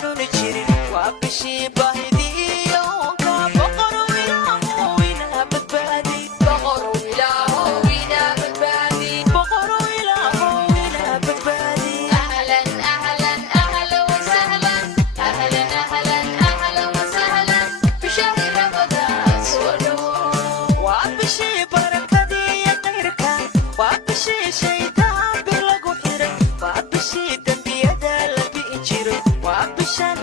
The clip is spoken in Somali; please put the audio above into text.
cuni jirin waa bishii bahidiyo ka boqorow ilaahow inaa badbaadi boqorow ilaahow inaa badbaadi boqorow ilaahow inaa badbaadi ahlan ahlan ahlan wasahlan ahlan ahlan ahlan wasahlan bishahri ramadaan soo dhowow waa bishii barakadii iyo khayrka waa bishii shaydaan bir lagu xiray waa bishii dembiyada la bi'i jiray waa bishan